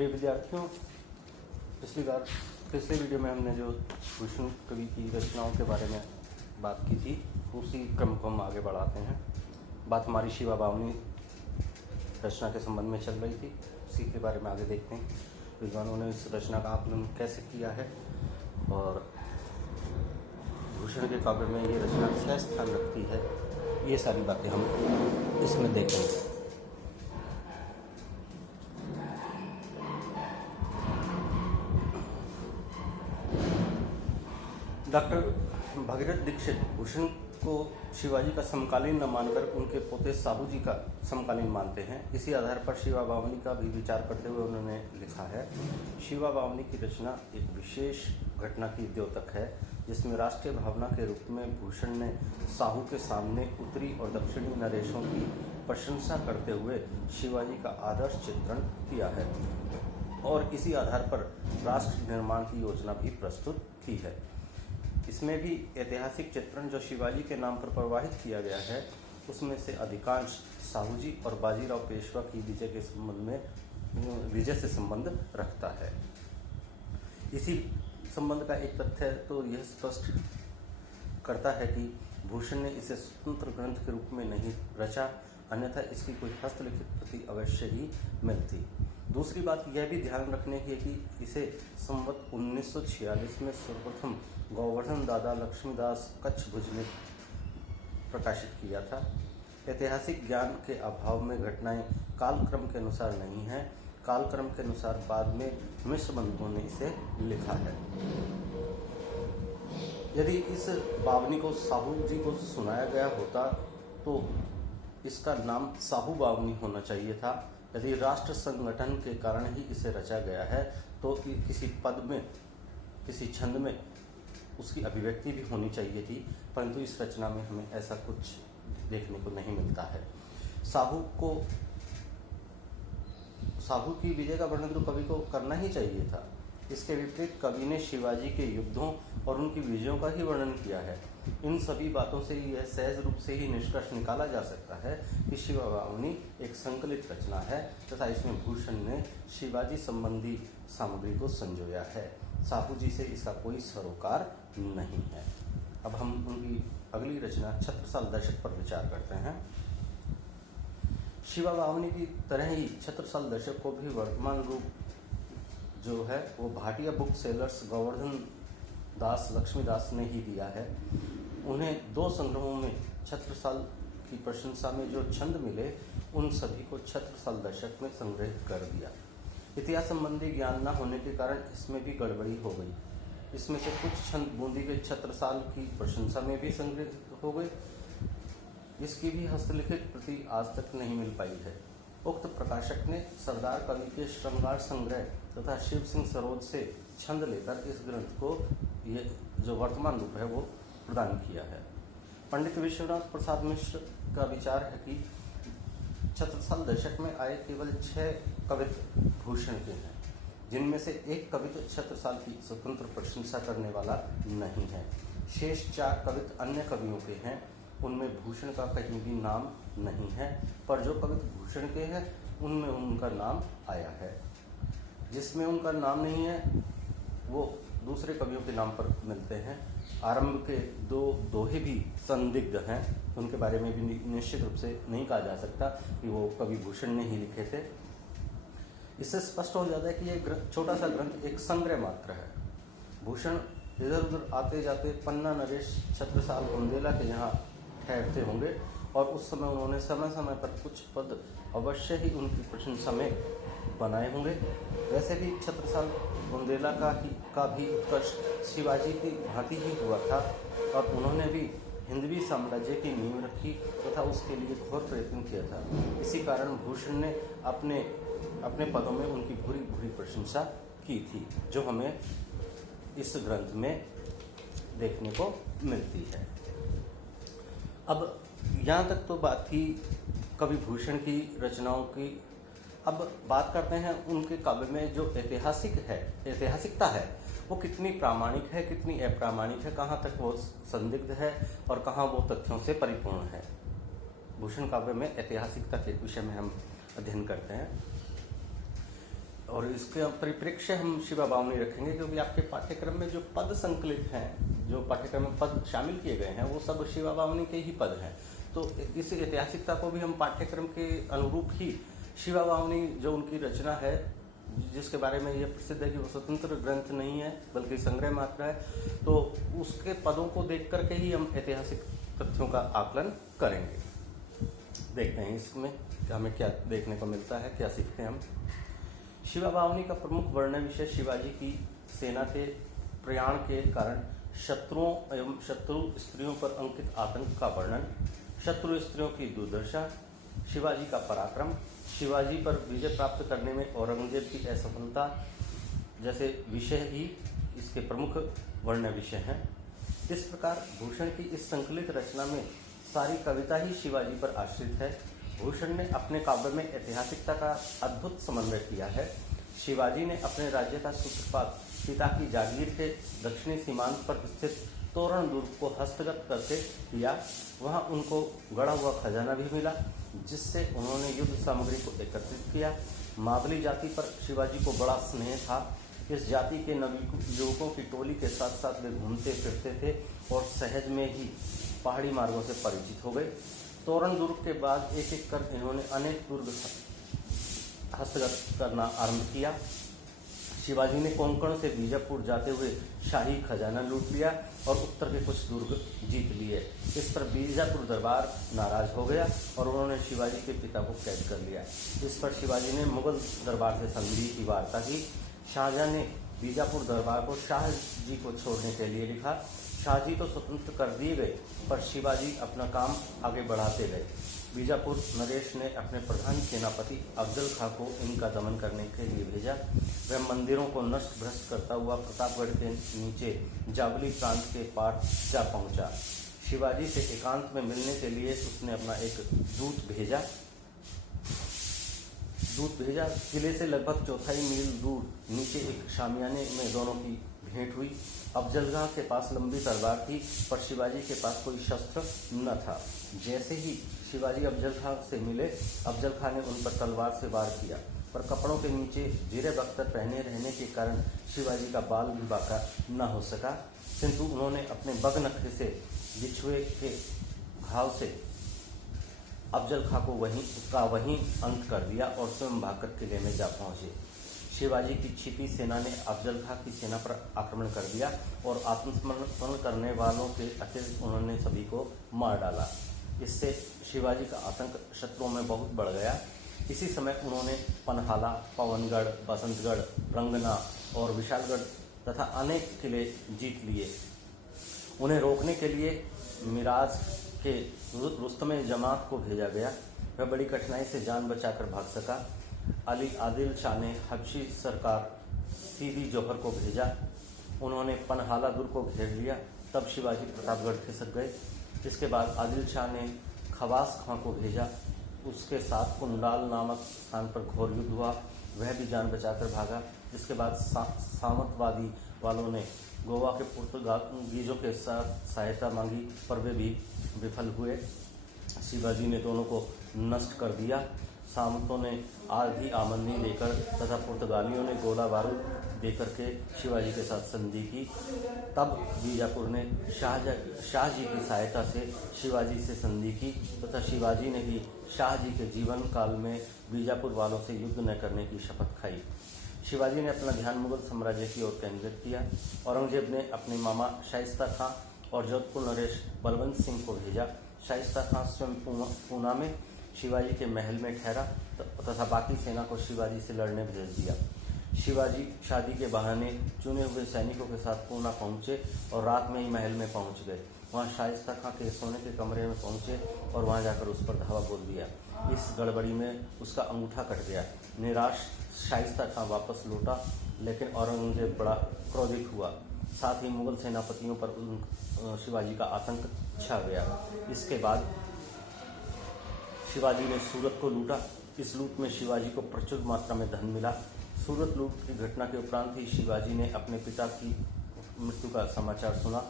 प्रिय विद्यार्थियों, पिछले वीडियो में हमने जो भूषण कवि की रचनाओं के बारे में बात की थी, उसी क्रम को हम आगे बढ़ाते हैं। बात हमारी शिवा बावनी रचना के संबंध में चल रही थी, उसी के बारे में आगे देखते हैं। विद्वानों ने इस रचना का आकलन कैसे किया है और भूषण के काव्य में ये रचना क्या स्थान रखती है, ये सारी बातें हम इसमें देखेंगे। डॉक्टर भगीरथ दीक्षित भूषण को शिवाजी का समकालीन न मानकर उनके पोते साहू जी का समकालीन मानते हैं। इसी आधार पर शिवा बावनी का भी विचार करते हुए उन्होंने लिखा है, शिवा बावनी की रचना एक विशेष घटना की द्योतक है, जिसमें राष्ट्रीय भावना के रूप में भूषण ने साहू के सामने उत्तरी और दक्षिणी नरेशों की प्रशंसा करते हुए शिवाजी का आदर्श चित्रण किया है और इसी आधार पर राष्ट्र निर्माण की योजना भी प्रस्तुत की है। इसमें भी ऐतिहासिक चित्रण जो शिवाजी के नाम पर प्रवाहित किया गया है, उसमें से अधिकांश साहू जी और बाजीराव पेशवा की विजय से संबंध रखता है। इसी संबंध का एक तथ्य तो यह स्पष्ट करता है कि भूषण ने इसे स्वतंत्र ग्रंथ के रूप में नहीं रचा, अन्यथा इसकी कोई हस्तलिखित प्रति अवश्य ही मिलती। दूसरी बात यह भी ध्यान रखने की है कि इसे संवत 1946 में सर्वप्रथम गोवर्धन दादा लक्ष्मीदास कच्छ भुज ने प्रकाशित किया था। ऐतिहासिक ज्ञान के अभाव में घटनाएं कालक्रम के अनुसार नहीं हैं, कालक्रम के अनुसार बाद में मिश्र बंधुओं ने इसे लिखा है। यदि इस बावनी को साहू जी को सुनाया गया होता तो इसका नाम साहू बावनी होना चाहिए था। यदि राष्ट्र संगठन के कारण ही इसे रचा गया है तो किसी पद में, किसी छंद में उसकी अभिव्यक्ति भी होनी चाहिए थी, परंतु इस रचना में हमें ऐसा कुछ देखने को नहीं मिलता है। साहू की विजय का वर्णन तो कवि को करना ही चाहिए था। इसके विपरीत कवि ने शिवाजी के युद्धों और उनकी विजयों का ही वर्णन किया है। इन सभी बातों से यह सहज रूप से ही निष्कर्ष निकाला जा सकता है कि शिवा बावनी एक संकलित रचना है तथा इसमें भूषण ने शिवाजी संबंधी सामग्री को संजोया है। साहू जी से इसका कोई सरोकार नहीं है। अब हम उनकी अगली रचना छत्रसाल दशक पर विचार करते हैं। शिवा बावनी की तरह ही छत्रसाल दशक को भी वर्तमान रूप जो है वो भाटिया बुक सेलर्स गोवर्धन दास लक्ष्मीदास ने ही दिया है। उन्हें दो संग्रहों में छत्रसाल की प्रशंसा में जो छंद मिले, उन सभी को छत्रसाल दशक में संग्रहित कर दिया। इतिहास संबंधी ज्ञान न होने के कारण इसमें भी गड़बड़ी हो गई। इसमें से कुछ छंद बूंदी के छत्रसाल की प्रशंसा में भी संग्रहित हो गए। इसकी भी हस्तलिखित प्रति आज तक नहीं मिल पाई है। उक्त प्रकाशक ने सरदार कवि के श्रृंगार संग्रह तथा शिव सिंह सरोज से छंद लेकर इस ग्रंथ को ये जो वर्तमान रूप है वो प्रदान किया है। पंडित विश्वनाथ प्रसाद मिश्र का विचार है कि छत्रसाल दशक में आए केवल 6 कवित्व भूषण के हैं, जिनमें से एक कवित्व छत्रसाल की स्वतंत्र प्रशंसा करने वाला नहीं है। शेष 4 कवित्व अन्य कवियों के हैं, उनमें भूषण का कहीं भी नाम नहीं है, पर जो कवित्व भूषण के हैं उनमें उनका नाम आया है। जिसमें उनका नाम नहीं है वो दूसरे कवियों के नाम पर मिलते हैं। आरंभ के 2 दोहे भी संदिग्ध हैं, उनके बारे में भी निश्चित रूप से नहीं कहा जा सकता कि वो कवि भूषण ने ही लिखे थे। इससे स्पष्ट हो जाता है कि ये छोटा सा ग्रंथ एक संग्रह मात्र है। भूषण इधर उधर आते जाते पन्ना नरेश छत्रसाल बुंदेला के यहाँ ठहरते होंगे और उस समय उन्होंने समय समय पर कुछ पद अवश्य ही उनकी प्रशंसा में बनाए होंगे। वैसे भी छत्रसाल बुंदेला का भी उत्कर्ष शिवाजी की भांति ही हुआ था और उन्होंने भी हिंदवी साम्राज्य की नींव रखी तथा उसके लिए घोर प्रयत्न किया था। इसी कारण भूषण ने अपने पदों में उनकी भूरी प्रशंसा की थी, जो हमें इस ग्रंथ में देखने को मिलती है। अब यहाँ तक तो बात थी कवि भूषण की रचनाओं की। अब बात करते हैं उनके काव्य में जो ऐतिहासिकता है वो कितनी प्रामाणिक है, कितनी अप्रामाणिक है, कहाँ तक वो संदिग्ध है और कहाँ वो तथ्यों से परिपूर्ण है। भूषण काव्य में ऐतिहासिकता के विषय में हम अध्ययन करते हैं और इसके परिप्रेक्ष्य हम शिवा बावनी रखेंगे, क्योंकि आपके पाठ्यक्रम में जो पद संकलित हैं, जो पाठ्यक्रम में पद शामिल किए गए हैं, वो सब शिवा बावनी के ही पद हैं। तो इस ऐतिहासिकता को भी हम पाठ्यक्रम के अनुरूप ही शिवा बावनी जो उनकी रचना है, जिसके बारे में यह प्रसिद्ध है कि वो स्वतंत्र ग्रंथ नहीं है बल्कि संग्रह मात्र है, तो उसके पदों को देख करके ही हम ऐतिहासिक तथ्यों का आकलन करेंगे। देखते हैं इसमें हमें क्या देखने को मिलता है, क्या सीखते हैं हम। शिवा बावनी का प्रमुख वर्णन विषय शिवाजी की सेना के प्रयाण के कारण शत्रुओं एवं शत्रु स्त्रियों पर अंकित आतंक का वर्णन, शत्रु स्त्रियों की दुर्दशा, शिवाजी का पराक्रम, शिवाजी पर विजय प्राप्त करने में औरंगजेब की असफलता जैसे विषय ही इसके प्रमुख वर्णन विषय हैं। इस प्रकार भूषण की इस संकलित रचना में सारी कविता ही शिवाजी पर आश्रित है। भूषण ने अपने काव्य में ऐतिहासिकता का अद्भुत समन्वय किया है। शिवाजी ने अपने राज्य का सूत्रपात पिता की जागीर के दक्षिणी सीमांत पर स्थित तोरण दुर्ग को हस्तगत करके किया। वहां उनको गड़ा हुआ खजाना भी मिला, जिससे उन्होंने युद्ध सामग्री को एकत्रित किया। मावली जाति पर शिवाजी को बड़ा स्नेह था। इस जाति के नवयुवकों की टोली के साथ साथ वे घूमते फिरते थे और सहज में ही पहाड़ी मार्गों से परिचित हो गए। तोरण दुर्ग के बाद एक एक कर इन्होंने अनेक दुर्ग हस्तगत करना आरंभ किया। शिवाजी ने कोंकण से बीजापुर जाते हुए शाही खजाना लूट लिया और उत्तर के कुछ दुर्ग जीत लिए। इस पर बीजापुर दरबार नाराज हो गया और उन्होंने शिवाजी के पिता को कैद कर लिया। इस पर शिवाजी ने मुगल दरबार से संधि की वार्ता की। शाहजहां ने बीजापुर दरबार को शाह जी को छोड़ने के लिए लिखा। शाहजी तो स्वतंत्र कर दिए गए, पर शिवाजी अपना काम आगे बढ़ाते गए। बीजापुर नरेश ने अपने प्रधान सेनापति अफजल खां को इनका दमन करने के लिए भेजा। वह मंदिरों को नष्ट भ्रष्ट करता हुआ प्रतापगढ़ के नीचे जावली प्रांत के पार जा पहुंचा। शिवाजी से एकांत में मिलने के लिए उसने अपना एक दूत भेजा। किले से लगभग 4 मील दूर नीचे एक शामियाने में दोनों की भेंट हुई। अफजल खां के पास लंबी तलवार थी, पर शिवाजी के पास कोई शस्त्र न था। जैसे ही शिवाजी अफजल खां से मिले, अफजल खां ने उन पर तलवार से वार किया, पर कपड़ों के नीचे जीरे बख्तर पहने रहने के कारण शिवाजी का बाल भी बांका न हो सका। किंतु उन्होंने अपने बगनखे से बिछुए के घाव से अफजल खां को वहीं अंत कर दिया और स्वयं भागकर किले में जा पहुंचे। शिवाजी की छिपी सेना ने अफजल खां की सेना पर आक्रमण कर दिया और आत्मसमर्पण करने वालों के अतिरिक्त उन्होंने सभी को मार डाला। इससे शिवाजी का आतंक शत्रुओं में बहुत बढ़ गया। इसी समय उन्होंने पनहाला, पवनगढ़, बसंतगढ़, रंगना और विशालगढ़ तथा अनेक किले जीत लिए। उन्हें रोकने के लिए मिराज के रुस्तम जमात को भेजा गया। वह बड़ी कठिनाई से जान बचाकर भाग सका। अली आदिल शाह ने हबशी सरकार सीदी जौहर को भेजा। उन्होंने पनहाला दुर्ग को घेर लिया। तब शिवाजी प्रतापगढ़ खिसक गए। इसके बाद आदिल शाह ने खवास खां को भेजा। उसके साथ कुंडाल नामक स्थान पर घोर युद्ध हुआ। वह भी जान बचाकर भागा। इसके बाद सामंतवादी वालों ने गोवा के पुर्तगालीजों के साथ सहायता मांगी, पर वे भी विफल हुए। शिवाजी ने दोनों को नष्ट कर दिया। सामंतों ने आधी आमदनी देकर तथा पुर्तगालियों ने गोला बारूद देकर के शिवाजी के साथ संधि की। तब बीजापुर ने शाहजी की सहायता से शिवाजी से संधि की तथा शिवाजी ने भी शाहजी के जीवन काल में बीजापुर वालों से युद्ध न करने की शपथ खाई। शिवाजी ने अपना ध्यान मुगल साम्राज्य की ओर केंद्रित किया। औरंगजेब ने अपने मामा शाइस्ता खां और जोधपुर नरेश बलवंत सिंह को भेजा। शाइस्ता खां स्वयं पूना में शिवाजी के महल में ठहरा तथा बाकी सेना को शिवाजी से लड़ने भेज दिया। शिवाजी शादी के बहाने चुने हुए सैनिकों के साथ पूना पहुंचे और रात में ही महल में पहुंच गए। वहां शाइस्ता खां के सोने के कमरे में पहुंचे और वहां जाकर उस पर धावा बोल दिया। इस गड़बड़ी में उसका अंगूठा कट गया। निराश शाइस्ता खां वापस लौटा, लेकिन औरंगजेब बड़ा क्रोधित हुआ। साथ ही मुगल सेनापतियों पर शिवाजी का आतंक छा गया। इसके बाद शिवाजी ने सूरत को लूटा। इस लूट में शिवाजी को प्रचुर मात्रा में धन मिला। सूरत लूट की घटना के उपरांत ही शिवाजी ने अपने पिता की मृत्यु का समाचार सुना।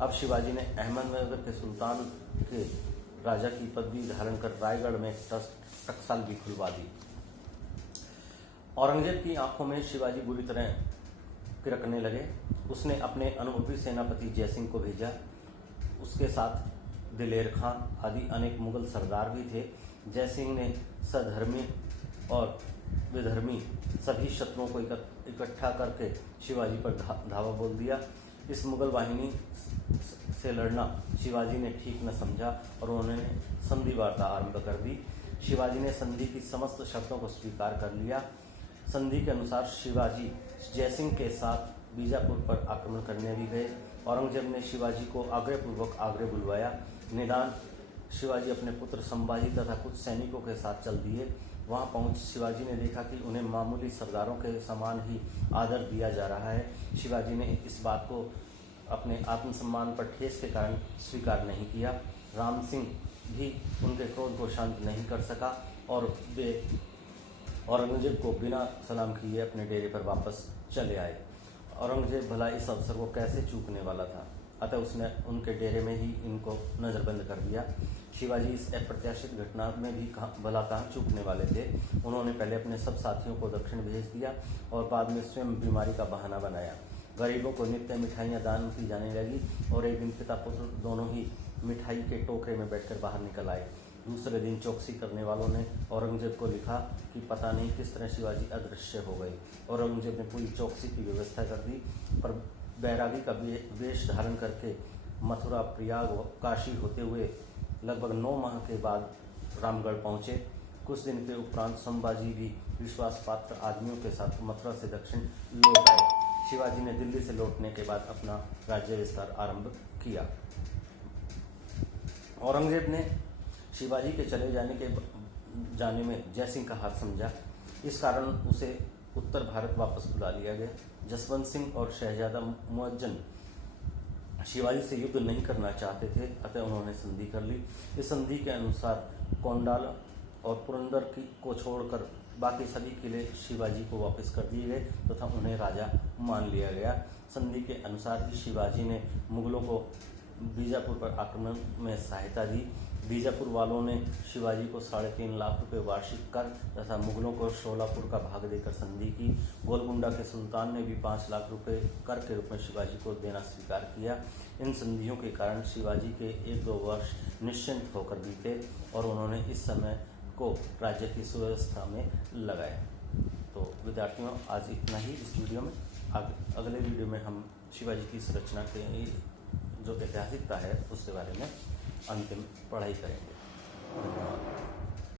अब शिवाजी ने अहमदनगर के सुल्तान के राजा की पदवी धारण कर रायगढ़ में टकसाल भी खुलवा दी। औरंगजेब की आंखों में शिवाजी बुरी तरह किरकने लगे। उसने अपने अनुभवी सेनापति जयसिंह को भेजा। उसके साथ दिलेर खां आदि अनेक मुगल सरदार भी थे। जयसिंह ने सधर्मी और विधर्मी सभी शत्रुओं को इकट्ठा करके शिवाजी पर धावा बोल दिया। इस मुगल वाहिनी से लड़ना शिवाजी ने ठीक न समझा और उन्होंने संधि वार्ता आरंभ कर दी। शिवाजी ने संधि की समस्त शर्तों को स्वीकार कर लिया। संधि के अनुसार शिवाजी जयसिंह के साथ बीजापुर पर आक्रमण करने भी गए। औरंगजेब ने शिवाजी को आग्रहपूर्वक आगरे बुलवाया। निदान शिवाजी अपने पुत्र संभाजी तथा कुछ सैनिकों के साथ चल दिए। वहां पहुंच शिवाजी ने देखा कि उन्हें मामूली सरदारों के समान ही आदर दिया जा रहा है। शिवाजी ने इस बात को अपने आत्मसम्मान पर ठेस के कारण स्वीकार नहीं किया। राम सिंह भी उनके क्रोध को शांत नहीं कर सका और वे औरंगजेब को बिना सलाम किए अपने डेरे पर वापस चले आए। औरंगजेब भला इस अवसर को कैसे चूकने वाला था, अतः उसने उनके डेरे में ही इनको नज़रबंद कर दिया। शिवाजी इस अप्रत्याशित घटना में भी भला कहाँ चूकने वाले थे। उन्होंने पहले अपने सब साथियों को दक्षिण भेज दिया और बाद में स्वयं बीमारी का बहाना बनाया। गरीबों को नित्य मिठाइयाँ दान की जाने लगी और एक दिन पिता पुत्र दोनों ही मिठाई के टोकरे में बैठकर बाहर निकल आए। दूसरे दिन चौकसी करने वालों ने औरंगजेब को लिखा कि पता नहीं किस तरह शिवाजी अदृश्य हो गए। औरंगजेब ने पूरी चौकसी की व्यवस्था कर दी, पर बैरागी का वेश धारण करके मथुरा, प्रयाग, काशी होते हुए लगभग 9 माह के बाद रामगढ़ पहुँचे। कुछ दिन के उपरांत संभाजी भी विश्वास पात्र आदमियों के साथ मथुरा से दक्षिण लौट आए। शिवाजी ने दिल्ली से लौटने के बाद अपना राज्य विस्तार आरंभ किया। औरंगजेब ने शिवाजी के चले जाने में जयसिंह का हाथ समझा। इस कारण उसे उत्तर भारत वापस बुला लिया गया। जसवंत सिंह और शहजादा मुअज्जम शिवाजी से युद्ध नहीं करना चाहते थे, अतः उन्होंने संधि कर ली। इस संधि के अनुसार कोंडाल और पुरंदर को छोड़कर बाकी सभी किले शिवाजी को वापस कर दिए गए तथा उन्हें राजा मान लिया गया। संधि के अनुसार ही शिवाजी ने मुगलों को बीजापुर पर आक्रमण में सहायता दी। बीजापुर वालों ने शिवाजी को 3.5 लाख रुपए वार्षिक कर तथा मुगलों को शोलापुर का भाग देकर संधि की। गोलकुंडा के सुल्तान ने भी 5 लाख रुपए कर के रूप में शिवाजी को देना स्वीकार किया। इन संधियों के कारण शिवाजी के 1-2 वर्ष निश्चिंत होकर बीते और उन्होंने इस समय को राज्य की सुव्यवस्था में लगाया। तो विद्यार्थियों, आज इतना ही इस वीडियो में। अगले वीडियो में हम शिवाजी की संरचना के जो ऐतिहासिकता है उसके बारे में अंतिम पढ़ाई करेंगे। धन्यवाद।